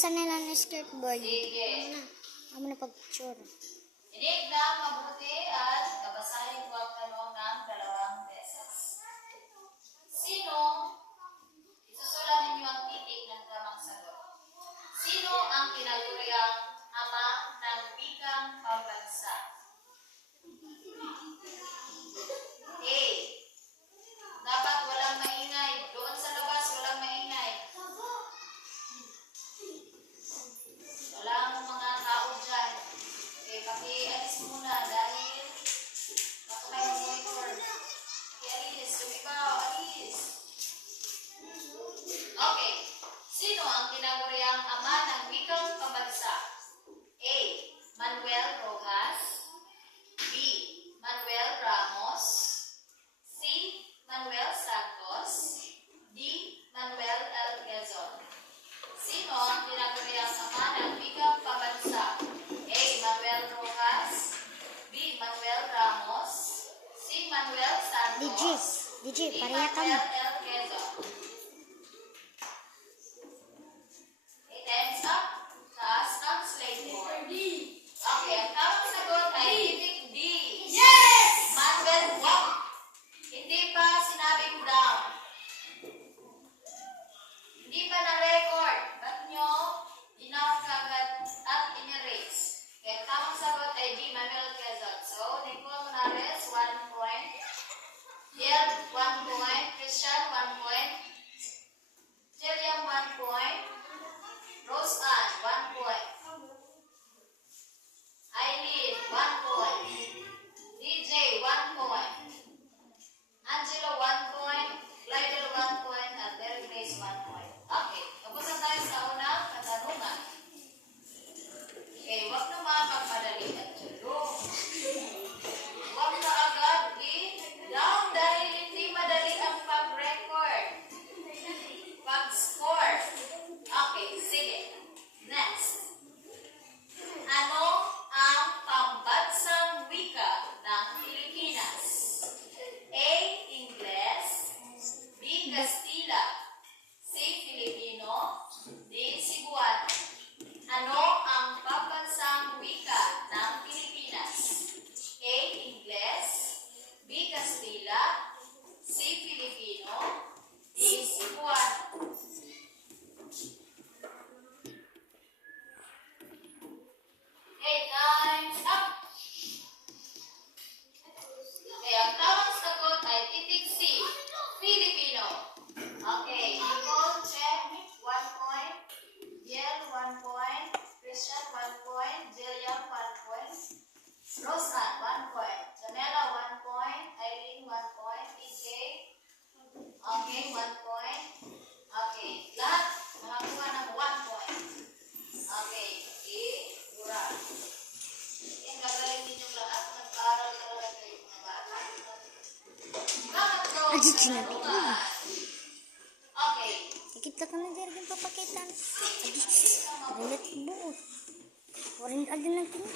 Bilisan nila ng skateboard. Ano na? Ano na pag-picture. Hindi, daw, mabuhat DJ, DJ, pareha kami.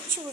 就是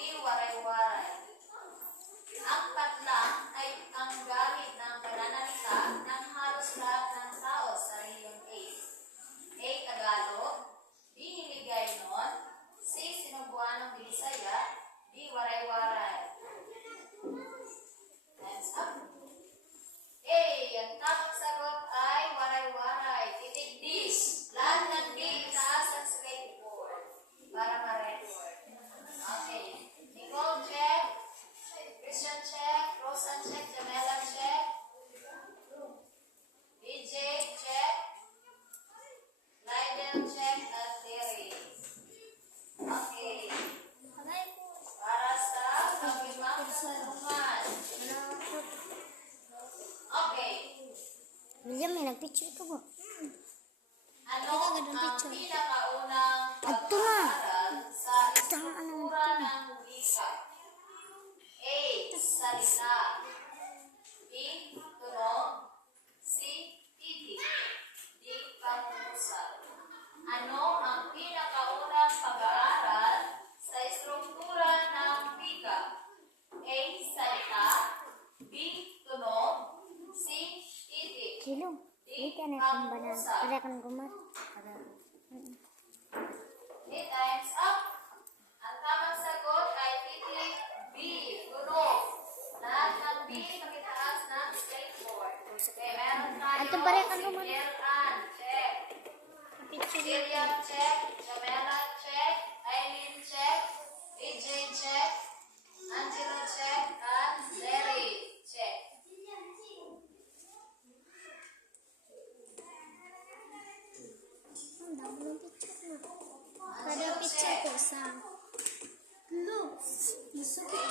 viu a check We can have some banana. Para kang gumat. Para. Mm 3 times up. Ang sagot ay titi B. Gunog. Lahat ng B sa pitaas ng skateboard. Okay, meron tayo. Ito pare kang gumat. Sibirian, check. Sibirian, check. Jamela, check. Eileen, check. AJ, check. Angelo, check. And Larry, check. Bunu bir çıkma. Para bir çıkırsan. Look. Yusuf bir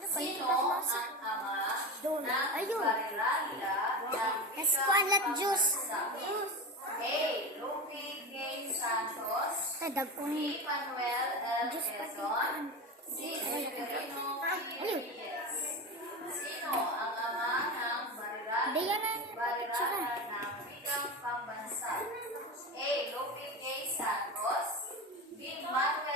Sino ang ama Doon. Ayun. Bariralila ah, ng Kasi ko alat juice. A. Lupi Gay Santos Ay, dagkong. B. Manuel L. Juice pa Quezon C. Severino Ibanez Sino ang ama ng Bariralila Hindi yan ang picture. Wikang pambansa A. Lupi Gay Santos B. Manuel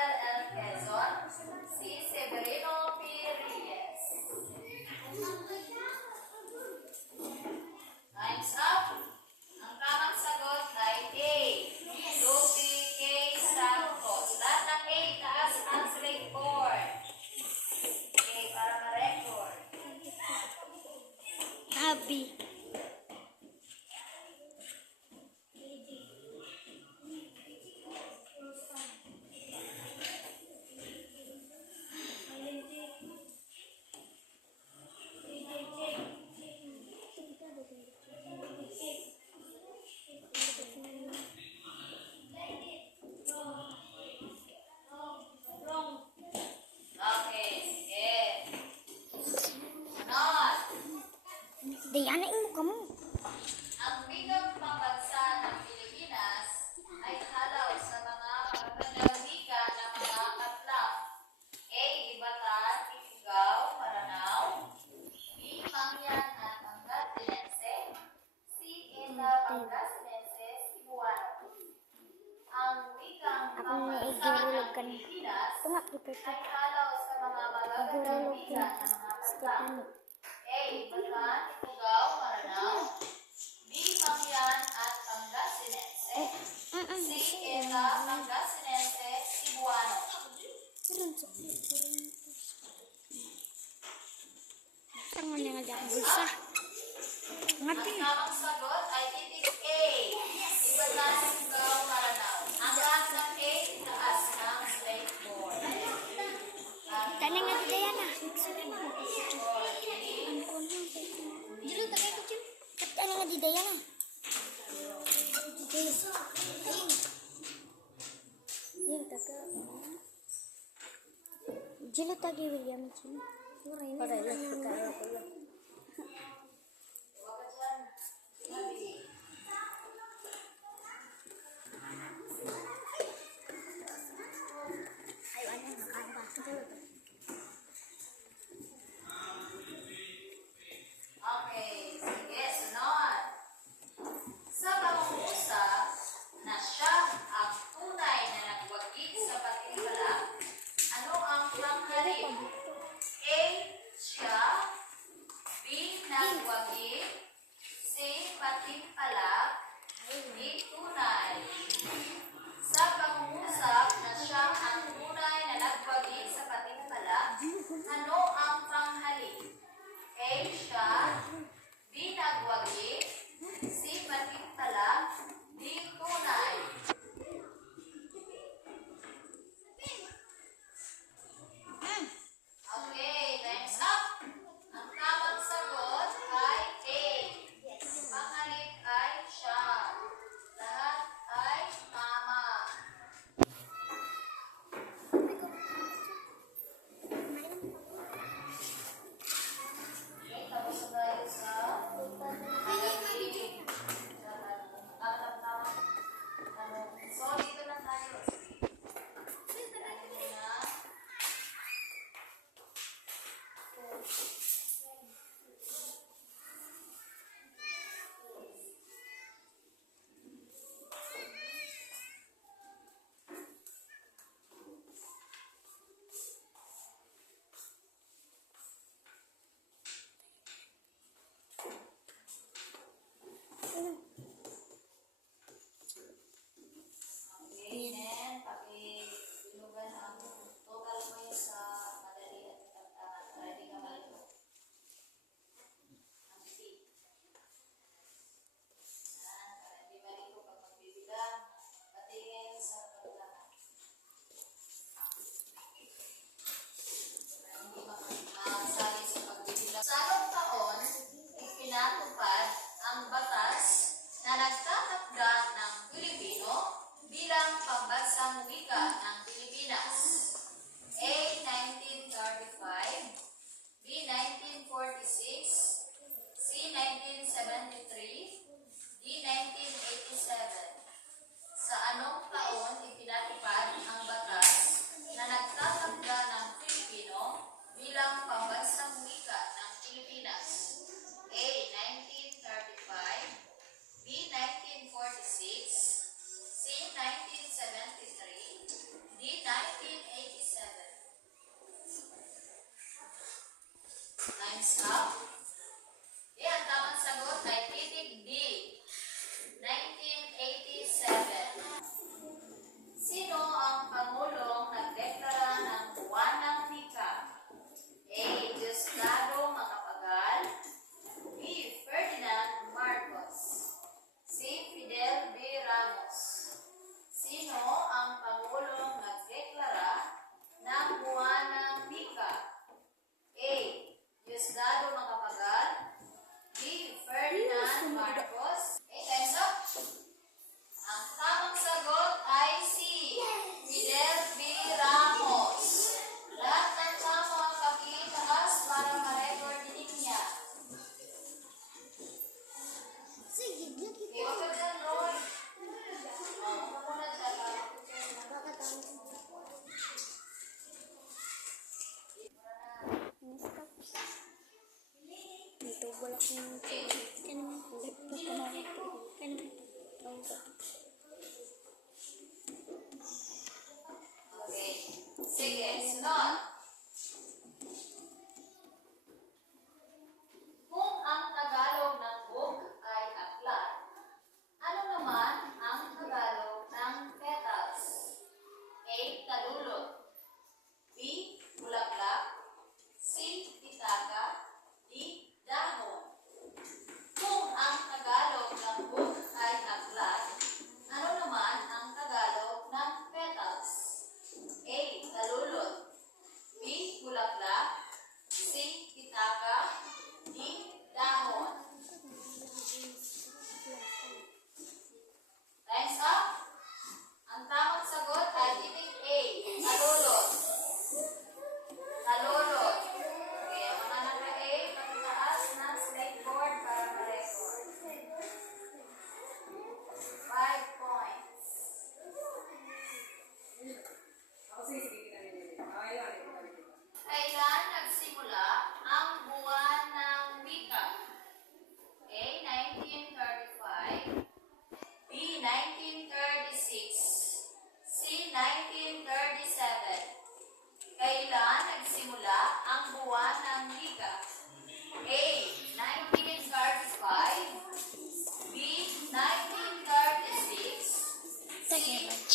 Susah. Ngerti? Tanya nggak ada ya nah. Jadi kecil. Tanya nggak di daya nah. Jilo William Jilo. Orang ini. Orang ini.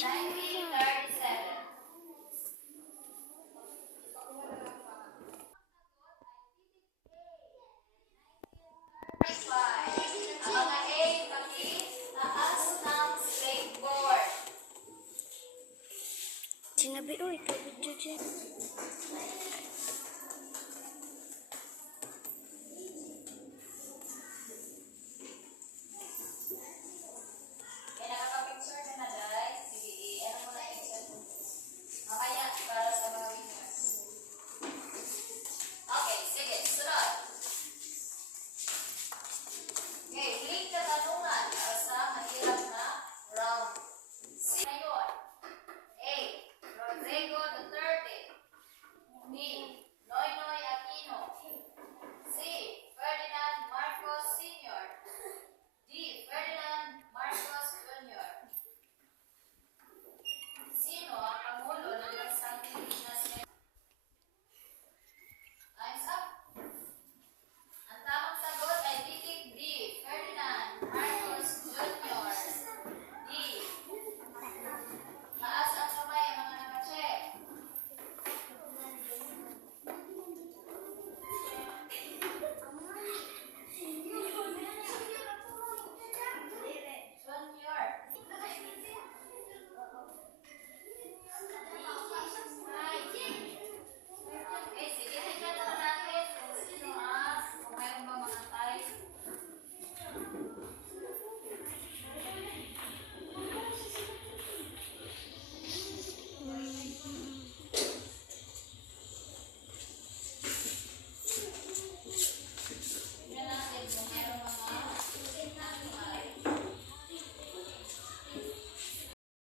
China.